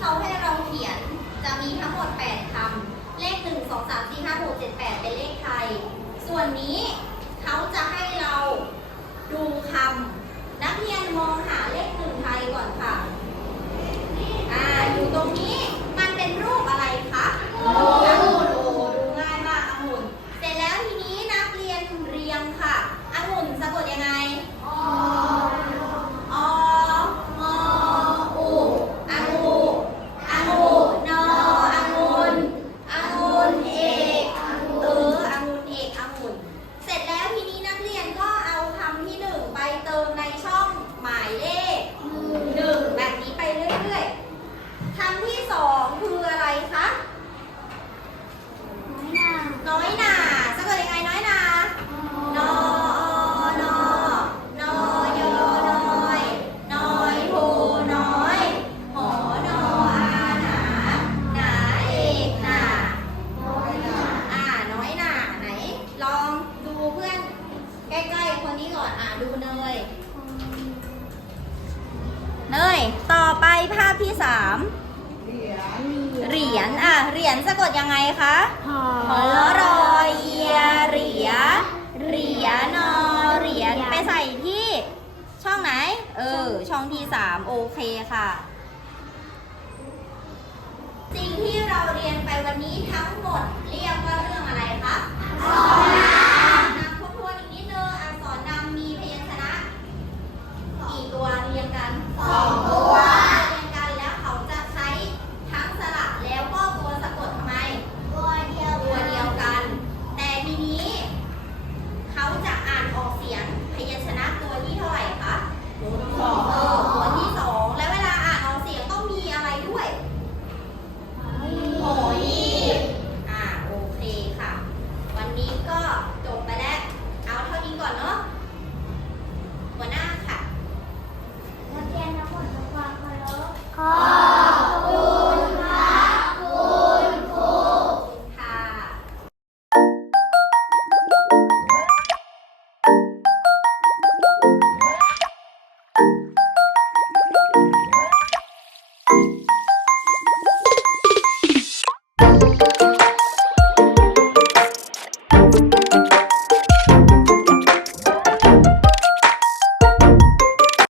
เขาให้เราเขียนจะมีทั้งหมด 8 คำ เลข 1 2 3 4 5 6 7 8 เป็นเลขไทย ส่วนนี้เขาจะให้เราดูคำ นักเรียนมองหาเลข1ไทยก่อนค่ะ อ่า อยู่ตรงนี้ ค่ะ สิ่งที่เราเรียนไปวันนี้ทั้งหมดเรียกว่าเรื่องอะไรคะ